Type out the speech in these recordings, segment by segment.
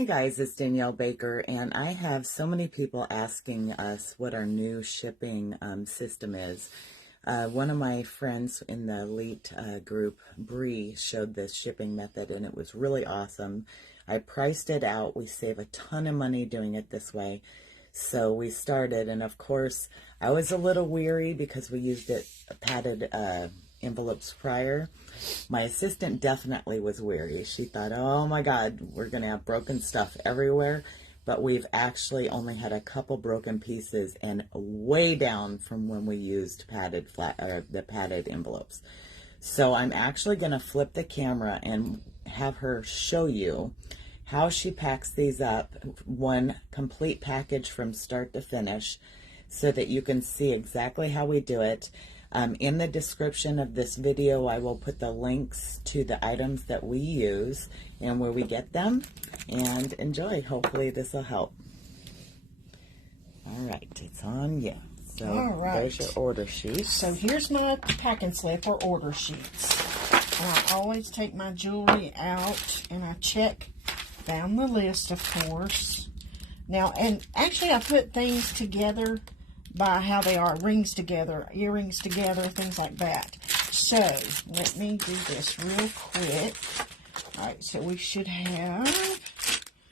Hey guys, it's Danielle Baker, and I have so many people asking us what our new shipping system is. One of my friends in the elite group, Bree, showed this shipping method, and it was really awesome. I priced it out. We save a ton of money doing it this way. So we started, and of course, I was a little weary because we used it padded envelopes prior. My assistant definitely was weary. She thought, oh my God, we're going to have broken stuff everywhere. But we've actually only had a couple broken pieces and way down from when we used the padded envelopes. So I'm actually going to flip the camera and have her show you how she packs these up, one complete package from start to finish, so that you can see exactly how we do it. In the description of this video, I will put the links to the items that we use and where we get them, and enjoy. Hopefully this will help. All right, it's on you. So all right. There's your order sheet. So here's my packing slip or order sheets. And I always take my jewelry out and I check down the list, of course. Now, and actually I put things together by how they are, rings together, earrings together, things like that. So let me do this real quick. All right, so we should have,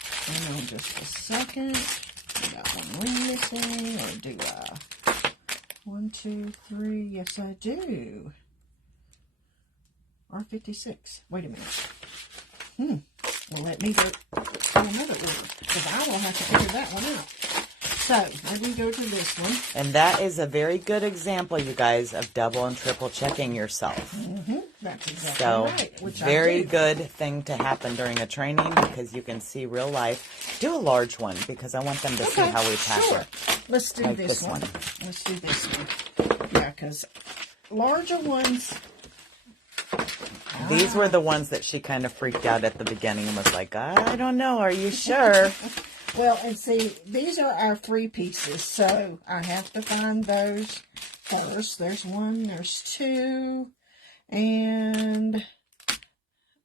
hang on just a second. I got one ring missing, or do I? 1, 2, 3, yes I do. R56, wait a minute. Well, let me go to another order, because I will have to figure that one out. So, let me go to this one. And that is a very good example, you guys, of double and triple checking yourself. That's exactly right. Which very good thing to happen during a training, because you can see real life. Do a large one, because I want them to see how we pack it. Let's do this one. Let's do this one. Yeah, because larger ones... These were the ones that she kind of freaked out at the beginning and was like, I don't know, are you sure? Well, and see, these are our 3 pieces, so I have to find those first. There's 1, there's 2, and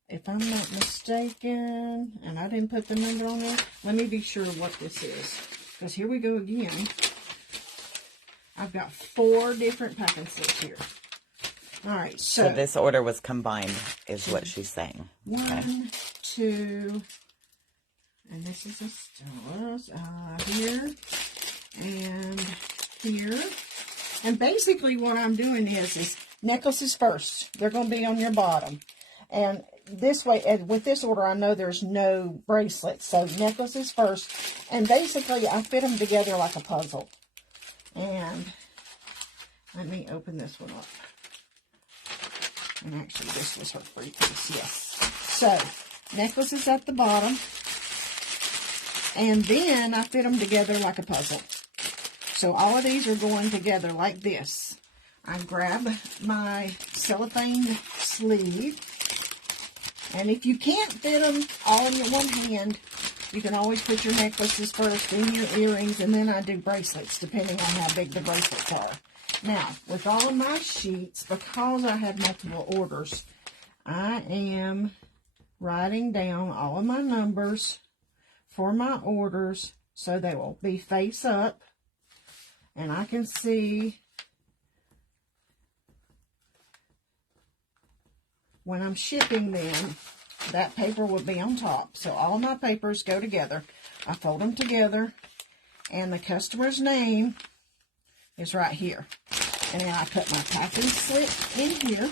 if I'm not mistaken, and I didn't put the number on there, let me be sure what this is, because here we go again. I've got 4 different packing slips here. All right, so this order was combined, is what she's saying. 1, 2, and this is a Stella's here and here. And basically what I'm doing is necklaces first. They're going to be on your bottom. And this way, with this order, I know there's no bracelets. So necklaces first. And basically, I fit them together like a puzzle. And let me open this one up. And actually, this was her free piece, yes. So, necklaces at the bottom. And then I fit them together like a puzzle. So all of these are going together like this. I grab my cellophane sleeve. And if you can't fit them all in your one hand, you can always put your necklaces first, then your earrings, and then I do bracelets, depending on how big the bracelets are. Now, with all of my sheets, because I had multiple orders, I am writing down all of my numbers for my orders, so they will be face up, and I can see when I'm shipping them, that paper will be on top. So all of my papers go together. I fold them together, and the customer's name is right here. And then I put my packing slip in here.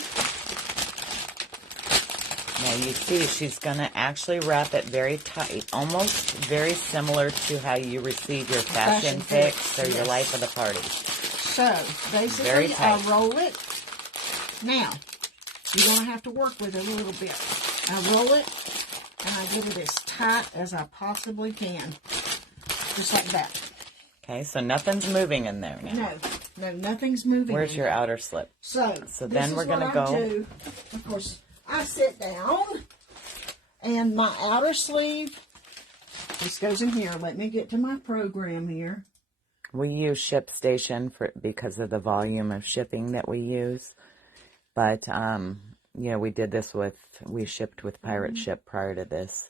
Now you see she's going to actually wrap it very tight, almost very similar to how you receive your fashion pics or your life of the party. So basically I roll it. Now, you're going to have to work with it a little bit. I roll it and I get it as tight as I possibly can. Just like that. Okay, so nothing's moving in there now. No, nothing's moving. Where's your outer slip? So then we're going to go. Of course, I sit down, and my outer sleeve, this goes in here. Let me get to my program here. We use ShipStation because of the volume of shipping that we use. But, we did this we shipped with Pirate Ship prior to this.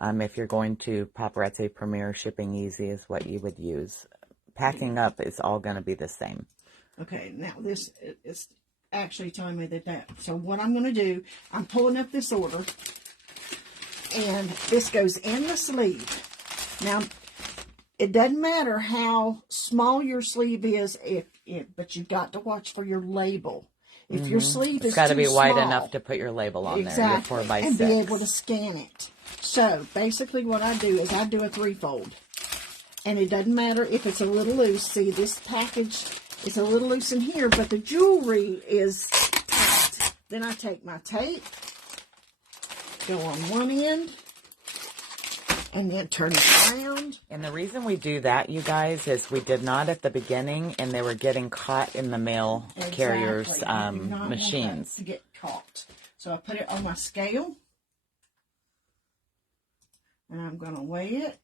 If you're going to Paparazzi Premier, shipping easy is what you would use. Packing up is all going to be the same. Okay, now this is actually telling me that. So what I'm going to do, I'm pulling up this order, and this goes in the sleeve. Now, it doesn't matter how small your sleeve is, but you've got to watch for your label. If your sleeve is It's got to too be wide small, enough to put your label on exactly, there, your 4x6. and be able to scan it. So basically what I do is I do a 3-fold. And it doesn't matter if it's a little loose. See, this package is a little loose in here, but the jewelry is tight. Then I take my tape, go on one end, and then turn it around. And the reason we do that, you guys, is we did not at the beginning, and they were getting caught in the mail carriers' Exactly. I do not machines. want that to get caught. So I put it on my scale, and I'm going to weigh it.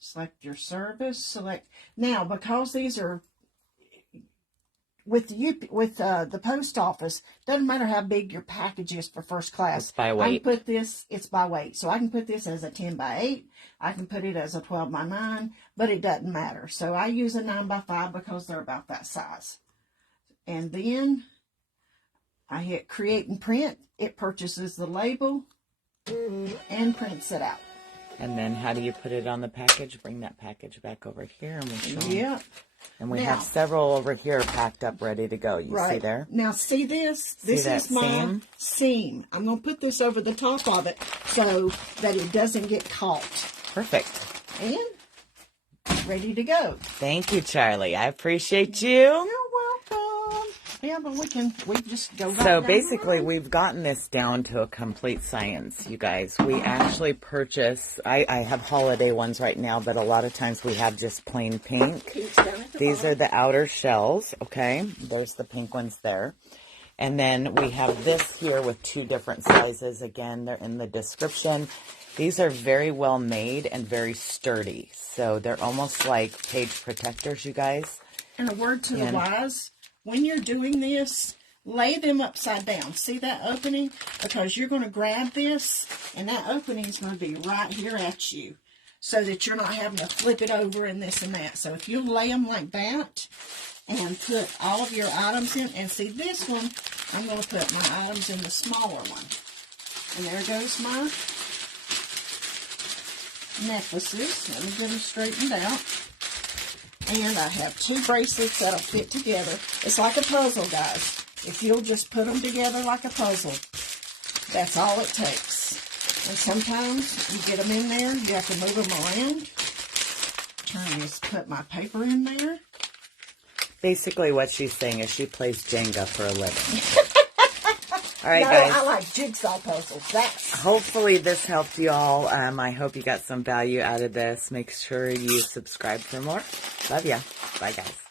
Select your service. Select now, because these are with the post office. Doesn't matter how big your package is for first class. It's by weight. I can put this. It's by weight, so I can put this as a 10x8. I can put it as a 12x9, but it doesn't matter. So I use a 9x5 because they're about that size. And then I hit create and print. It purchases the label and prints it out. And then how do you put it on the package? Bring that package back over here and we'll show them. Yep. And we have several over here packed up, ready to go. You see there? Now, see this? This is my seam. I'm going to put this over the top of it so that it doesn't get caught. Perfect. And ready to go. Thank you, Charlie. I appreciate you. You're welcome. Yeah, but we just go right So down basically, the road. we've gotten this down to a complete science, you guys. We actually purchase, I have holiday ones right now, but a lot of times we have just plain pink. These are the outer shells, okay? There's the pink ones there. And then we have this here with 2 different sizes. Again, they're in the description. These are very well made and very sturdy. So they're almost like page protectors, you guys. And a word to the wise, when you're doing this, lay them upside down. See that opening? Because you're going to grab this, and that opening is going to be right here at you, so that you're not having to flip it over and this and that. So if you lay them like that and put all of your items in, and see this one, I'm going to put my items in the smaller one. And there goes my necklaces. Let me get them straightened out. And I have 2 bracelets that'll fit together. It's like a puzzle, guys. If you'll just put them together like a puzzle, that's all it takes. And sometimes you get them in there, you have to move them around. Trying to put my paper in there. Basically what she's saying is she plays Jenga for a living. All right, guys. I like jigsaw puzzles. Hopefully this helped you all. I hope you got some value out of this. Make sure you subscribe for more. Love ya. Bye, guys.